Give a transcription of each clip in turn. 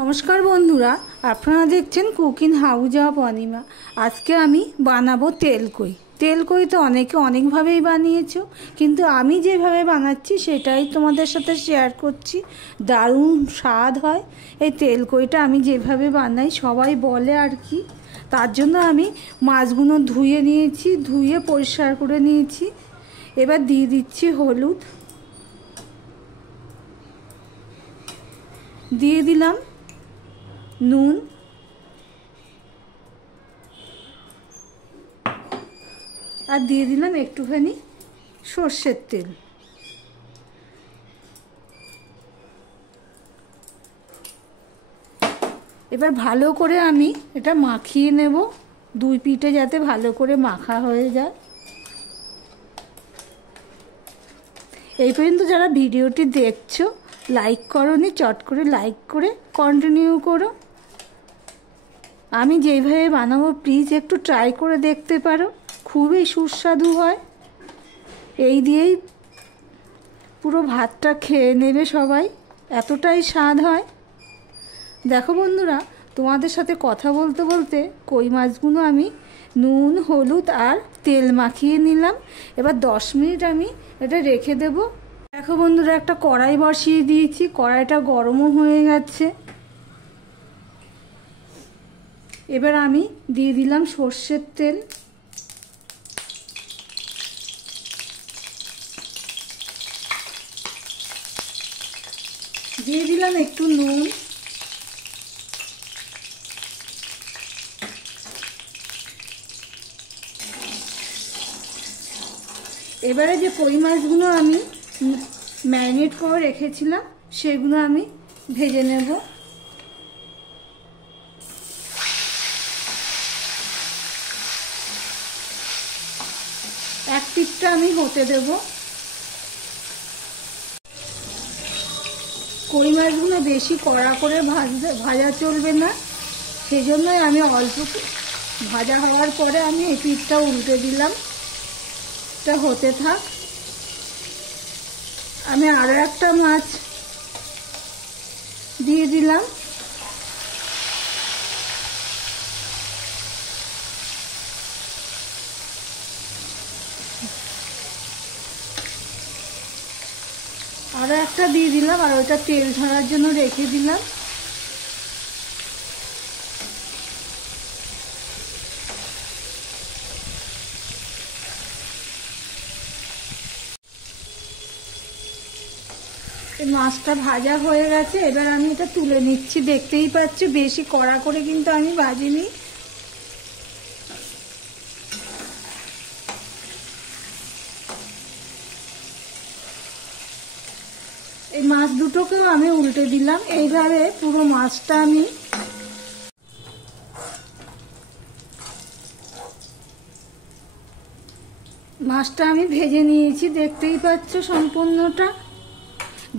নমস্কার বন্ধুরা, আপনারা দেখছেন কুকিং হাউস অফ অনিমা। আজকে আমি বানাবো তেলকই। তেলকই তো অনেকে অনেকভাবেই বানিয়েছো, কিন্তু আমি যেভাবে বানাচ্ছি সেটাই তোমাদের সাথে শেয়ার করছি। দারুণ স্বাদ হয় এই তেলকইটা। আমি যেভাবে বানাই সবাই বলে আর কি। তার জন্য আমি মাছগুলো ধুয়ে নিয়েছি, ধুয়ে পরিষ্কার করে নিয়েছি। এবার দিয়ে দিচ্ছি হলুদ, দিয়ে দিলাম নুন, আর দিয়ে দিলাম একটুখানি সর্ষের তেল। এবার ভালো করে আমি এটা মাখিয়ে নেব, দুই পিঠে যাতে ভালো করে মাখা হয়ে যায়। এই পর্যন্ত যারা ভিডিওটি দেখছো লাইক করোনি, চট করে লাইক করে কন্টিনিউ করো। আমি যেইভাবে বানাবো প্লিজ একটু ট্রাই করে দেখতে পারো, খুবই সুস্বাদু হয়। এই দিয়েই পুরো ভাতটা খেয়ে নেবে সবাই, এতটাই স্বাদ হয়। দেখো বন্ধুরা, তোমাদের সাথে কথা বলতে বলতে কই মাছগুলো আমি নুন, হলুদ আর তেল মাখিয়ে নিলাম। এবার 10 মিনিট আমি এটা রেখে দেব। দেখো বন্ধুরা, একটা কড়াই বসিয়ে দিয়েছি, কড়াইটা গরমও হয়ে গেছে। এবার আমি দিয়ে দিলাম সর্ষের তেল, দিয়ে দিলাম একটু নুন, এবারে যে কই মাছগুলো আমি ম্যারিনেট করে রেখেছিলাম সেগুলো আমি ভেজে নেব। এক পিঠটা আমি হতে দেব। কই মাছগুলো বেশি কড়া করে ভাজা চলবে না, সেই জন্যই আমি অল্প ভাজা হওয়ার পরে আমি এই পিঠটা উল্টে দিলাম। এটা হতে থাক। আমি আরও একটা মাছ দিয়ে দিলাম। আরও একটা দিয়ে দিলাম, আর ওটা তেল ঝরার জন্য রেখে দিলাম। মাছটা ভাজা হয়ে গেছে, এবার আমি এটা তুলে নিচ্ছি। দেখতেই পাচ্ছি বেশি কড়া করে কিন্তু আমি ভাজিনি। এই মাছ দুটোকেও আমি উল্টে দিলাম। এইভাবে পুরো মাছটা আমি ভেজে নিয়েছি, দেখতেই পাচ্ছ সম্পূর্ণটা।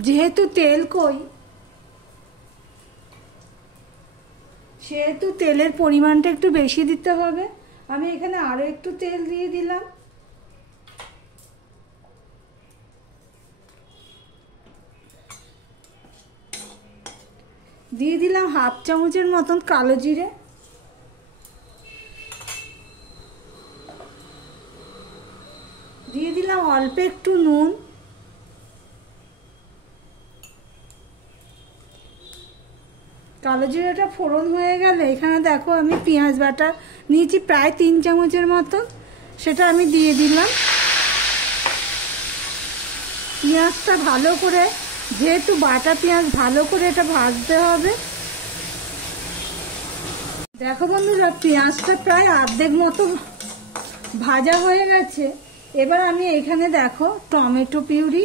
যেহেতু তেলকই, সেহেতু তেলের পরিমাণটা একটু বেশি দিতে হবে। আমি এখানে আরো একটু তেল দিয়ে দিলাম। দিয়ে দিলাম হাফ চামচের মতন কালো জিরে, দিয়ে দিলাম অল্প একটু নুন, কালো জিরাটা ফোড়ন হয়ে গেলে এখানে দেখো আমি পেঁয়াজ বাটা নিয়েছি প্রায় 3 চামচের মতন, সেটা আমি দিয়ে দিলাম। পেঁয়াজটা ভালো করে, যেহেতু বাটা পেঁয়াজ, ভালো করে এটা ভাজতে হবে। দেখো বন্ধুরা, পেঁয়াজটা প্রায় অর্ধেক মতো ভাজা হয়ে গেছে। এবার আমি এখানে দেখো টমেটো পিউরি,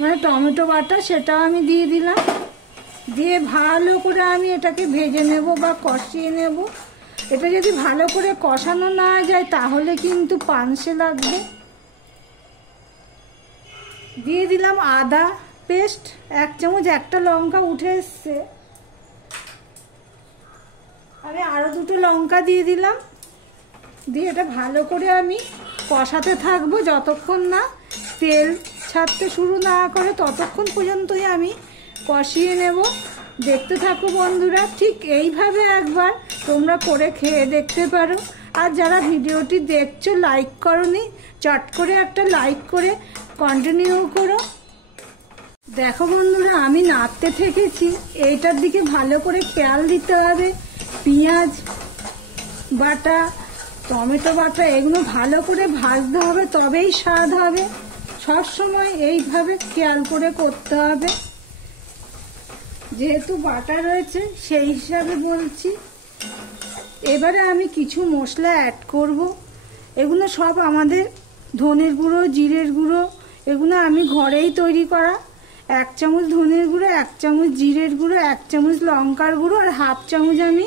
মানে টমেটো বাটা, সেটাও আমি দিয়ে দিলাম। দিয়ে ভালো করে আমি এটাকে ভেজে নেব বা কষিয়ে নেব। এটা যদি ভালো করে কষানো না যায় তাহলে কিন্তু পানসে লাগবে। দিয়ে দিলাম আদা পেস্ট 1 চামচ, একটা লঙ্কা উঠে এসছে। আমি আরো 2টো লঙ্কা দিয়ে দিলাম। দিয়ে এটা ভালো করে আমি কষাতে থাকবো যতক্ষণ না তেল ছাড়তে শুরু না করে, ততক্ষণ পর্যন্তই আমি কষিয়ে নেব। দেখতে থাকো বন্ধুরা। ঠিক এইভাবে একবার তোমরা করে খেয়ে দেখতে পারো। আর যারা ভিডিওটি দেখছো লাইক করোনি, চট করে একটা লাইক করে কন্টিনিউ করো। দেখো বন্ধুরা, আমি নাড়তে থেকেছি, এইটার দিকে ভালো করে খেয়াল দিতে হবে। পেঁয়াজ বাটা, টমেটো বাটা এগুলো ভালো করে ভাজতে হবে, তবেই স্বাদ হবে। সব সময় এইভাবে খেয়াল করে করতে হবে। যেহেতু বাটা রয়েছে সেই হিসাবে বলছি। এবারে আমি কিছু মশলা অ্যাড করব। এগুলো সব আমাদের ধনের গুঁড়ো, জিরের গুঁড়ো, এগুলো আমি ঘরেই তৈরি করা। 1 চামচ ধনের গুঁড়ো, 1 চামচ জিরের গুঁড়ো, 1 চামচ লঙ্কার গুঁড়ো আর 1/2 চামচ আমি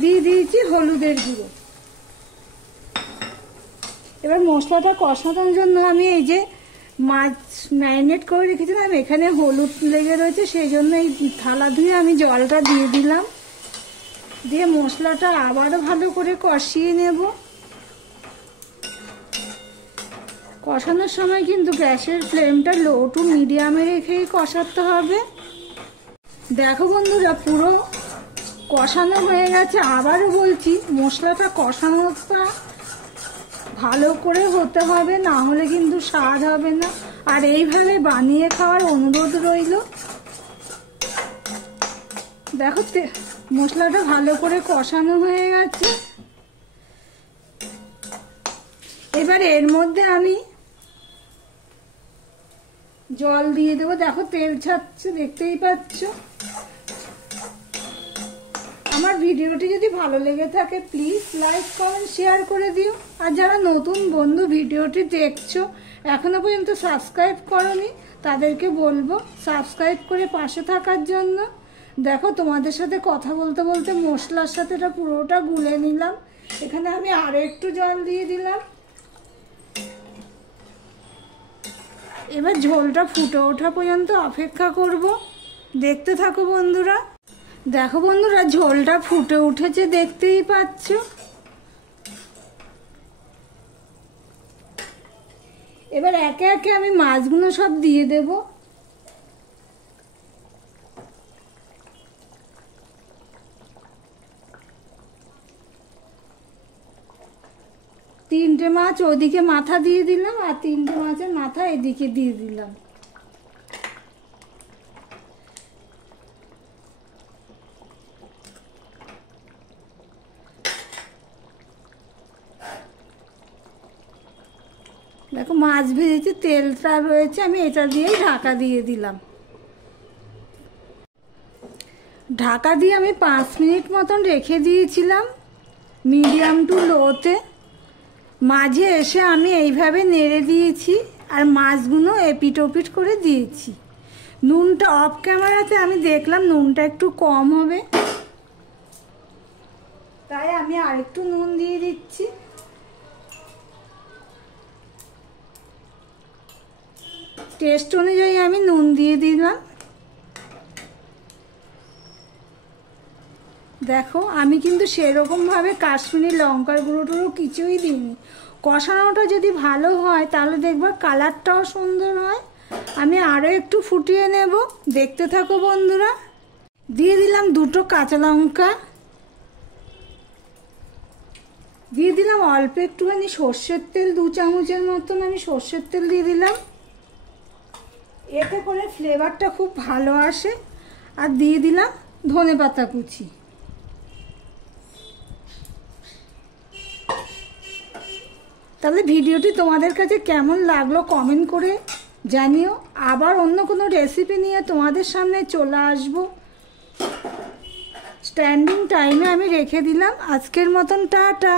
দিয়ে দিয়েছি হলুদের গুঁড়ো। এবার মশলাটা কষানোর জন্য আমি এই যে মাছ ম্যারিনেট করে রেখেছিলাম, এখানে হলুদ লেগে রয়েছে, সেই জন্য এই থালা ধুয়ে আমি জলটা দিয়ে দিলাম। দিয়ে মশলাটা আবারও ভালো করে কষিয়ে নেব। কষানোর সময় কিন্তু গ্যাসের ফ্লেমটা লো টু মিডিয়ামে রেখেই কষাতে হবে। দেখো বন্ধুরা, পুরো কষানো হয়ে গেছে। আবারও বলছি, মশলাটা কষানোটা ভালো করে হতে হবে, না হলে কিন্তু স্বাদ হবে না। আর এইভাবে বানিয়ে খাওয়ার অনুরোধ রইল। দেখো মশলাটা ভালো করে কষানো হয়ে গেছে। এবার এর মধ্যে আমি জল দিয়ে দেবো। দেখো তেল ছাড়ছে, দেখতেই পাচ্ছ। আমার ভিডিওটি যদি ভালো লেগে থাকে প্লিজ লাইক কমেন্ট শেয়ার করে দিও। আর যারা নতুন বন্ধু ভিডিওটি দেখছো এখনো পর্যন্ত সাবস্ক্রাইব করোনি, তাদেরকে বলবো সাবস্ক্রাইব করে পাশে থাকার জন্য। দেখো তোমাদের সাথে কথা বলতে বলতে মশলার সাথে এটা পুরোটা গুলে নিলাম। এখানে আমি আরো একটু জল দিয়ে দিলাম। এবার ঝোলটা ফুটে ওঠা পর্যন্ত অপেক্ষা করব। দেখতে থাকো বন্ধুরা। দেখো বন্ধুরা, ঝোলটা ফুটে উঠেছে, দেখতেই পাচ্ছ। এবার একে একে আমি মাছগুলো সব দিয়ে দেব। তিনটে মাছ ওদিকে মাথা দিয়ে দিলাম, আর 3টে মাছের মাথা এদিকে দিয়ে দিলাম। দেখো মাছ ভেজেছি, তেলটা রয়েছে, আমি এটা দিয়েই ঢাকা দিয়ে দিলাম। ঢাকা দিয়ে আমি 5 মিনিট মতন রেখে দিয়েছিলাম মিডিয়াম টু লোতে। মাঝে এসে আমি এইভাবে নেড়ে দিয়েছি আর মাছগুলো এপিট ওপিট করে দিয়েছি। নুনটা অফ ক্যামেরাতে আমি দেখলাম নুনটা একটু কম হবে, তাই আমি আরেকটু নুন দিয়ে দিচ্ছি। টেস্ট অনুযায়ী আমি নুন দিয়ে দিলাম। দেখো আমি কিন্তু সেরকমভাবে কাশ্মীরি লঙ্কার গুঁড়ো টুড়ো কিছুই দিইনি। কষানোটা যদি ভালো হয় তাহলে দেখবা কালারটাও সুন্দর হয়। আমি আরও একটু ফুটিয়ে নেব। দেখতে থাকো বন্ধুরা। দিয়ে দিলাম 2টো কাঁচা লঙ্কা, দিয়ে দিলাম অল্প একটুখানি সর্ষের তেল, 2 চামচের মতন আমি সর্ষের তেল দিয়ে দিলাম। এতে করে ফ্লেভারটা খুব ভালো আসে। আর দিয়ে দিলাম ধনেপাতা কুচি। তাহলে ভিডিওটি তোমাদের কাছে কেমন লাগলো কমেন্ট করে জানিও। আবার অন্য কোনো রেসিপি নিয়ে তোমাদের সামনে চলে আসবো। স্ট্যান্ডিং টাইমে আমি রেখে দিলাম। আজকের মতন টাটা।